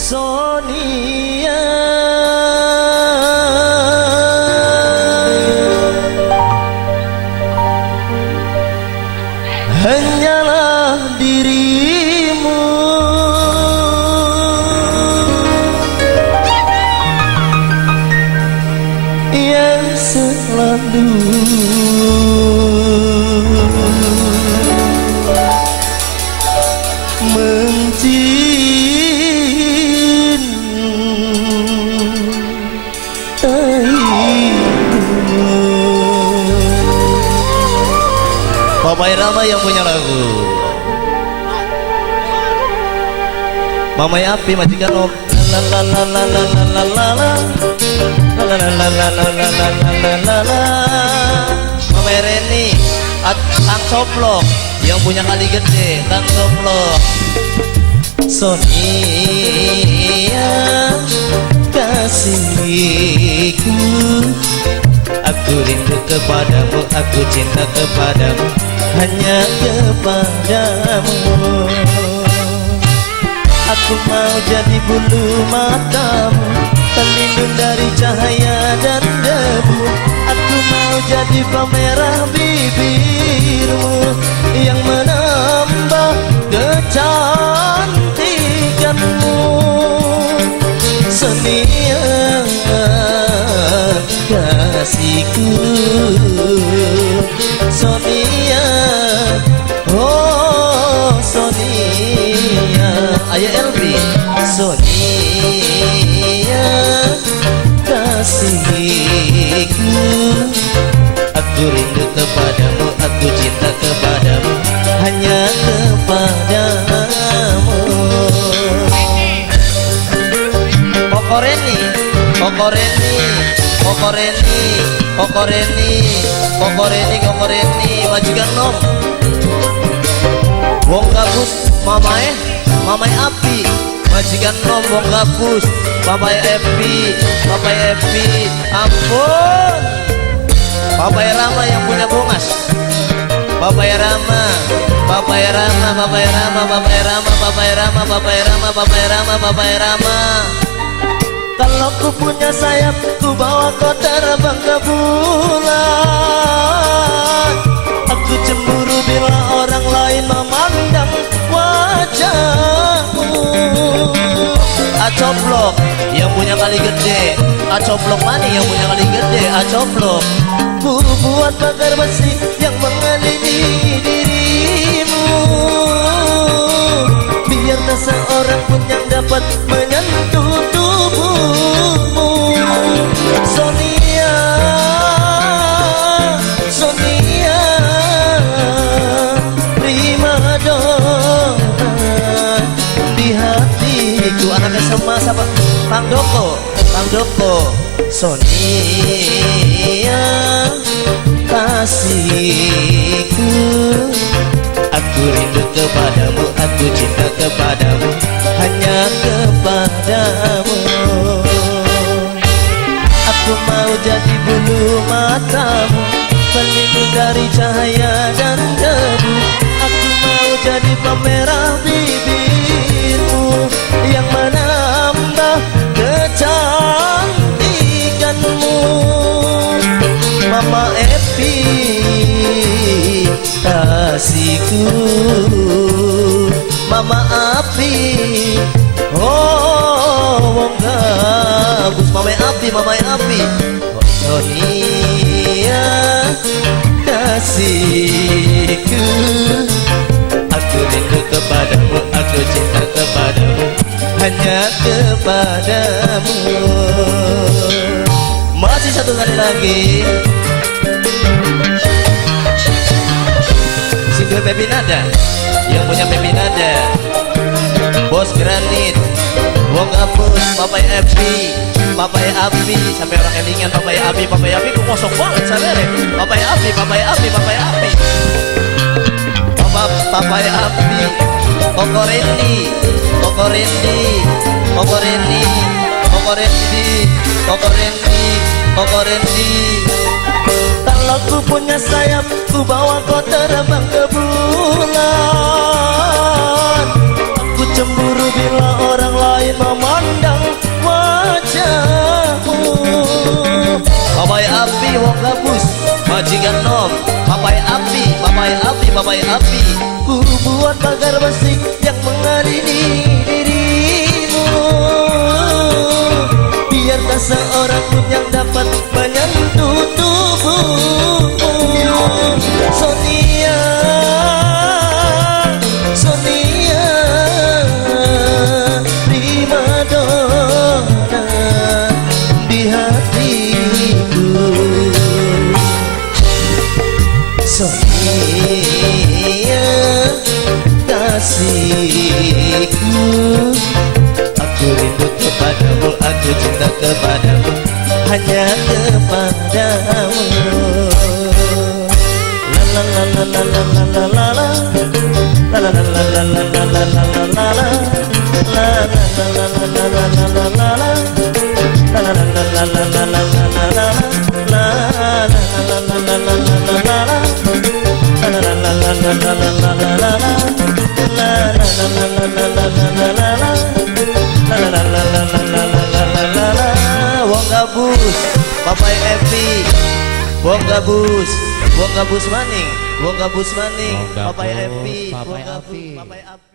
Sonia, hanyalah dirimu yang selalu Bapak Irama yang punya lagu. Mamai Api majikan Om. La la la la la la la la la. La la la la la la la la la la. Mamai Reni, Kang Coplok yang punya kali gede, Kang Coplok. Sonia kasihku, aku rindu kepadamu, aku cinta kepadamu, hanya kepadamu. Aku mau jadi bulu matamu, terlindung dari cahaya dan debu. Aku mau jadi pemerah bibirmu yang menambah kecantikanmu. Sonia kasihku, Sonia, oh Sonia, ayah Elvi. Sonia kasihku, aku rindu kepadamu, aku cinta kepadamu, hanya kepadamu. Kokoreni, Kokoreni, Kokoreni, Kokoreni, Kokoreni, Kokoreni, majikan Nom. Wong Gabus, Mamai Api, majikan Nom, Wong Gabus, Papai Epi, Papai Epi, ampun. Papai Rama yang punya bongas. Papai Rama, Papai Rama, Papai Rama, Papai Rama, Papai Rama, Papai Rama, Papai Rama, Papai Rama. Kalau ku punya sayap, ku bawa kau terbang ke bulan. Aku cemburu bila orang lain memandang wajahmu. Acoplok yang punya kali gede, Acoplok mana yang punya kali gede, Acoplok. Ku buat pagar besi yang mengelilingi dirimu, biar tak seorang pun yang dapat menyentuh tubuhmu. Sonia, Sonia, primadona di hatiku. Anaknya sama siapa? Kang Doko, Kang Doko. Sonia kasihku, aku rindu kepadamu, aku cinta kepadamu, hanya kepadamu. Aku mau jadi bulu matamu, pelindung dari cahaya dan debu. Aku mau jadi pemerah bibirmu yang menambah kecantikanmu. Mama Epi kasihku, Mama Api, oh wong Gabus. Mama Api, Mama Api. Sonia kasihku, aku rindu kepadamu, aku cinta kepadamu, hanya kepadamu. Masih satu kali lagi. Single Baby Nada, yang punya Baby Nada, Bos Granit, Wong Gabus, Papai Epi, Papai Api, sampai orang elingan Papai Api, Papai Api kok kosong banget sadare. Papai Api, Papai Api, Papai Api, Papai Api, Kokoreni, Kokoreni, Kokoreni, Kokoreni, Kokoreni, Kokoreni. Kalau ku punya sayap, ku bawa kau terbang ke bulan. Aku cemburu bila orang lain memandang majikan nom, papai api, papai api, papai api. Ku buat pagar besi yang mengarini dirimu, biar tak seorang pun yang dapat menyentuh tubuhmu. Sonia, Sonia, prima donna di hatiku. Sonia, kasihku, aku rindu kepadamu, aku cinta kepadamu, hanya kepadamu. La la la la la la la la la la la la la la la la la la la Wong gabus, papai Epi, wong gabus, wong gabus maning, wong gabus maning, papai Epi, wong gabus, papai Api.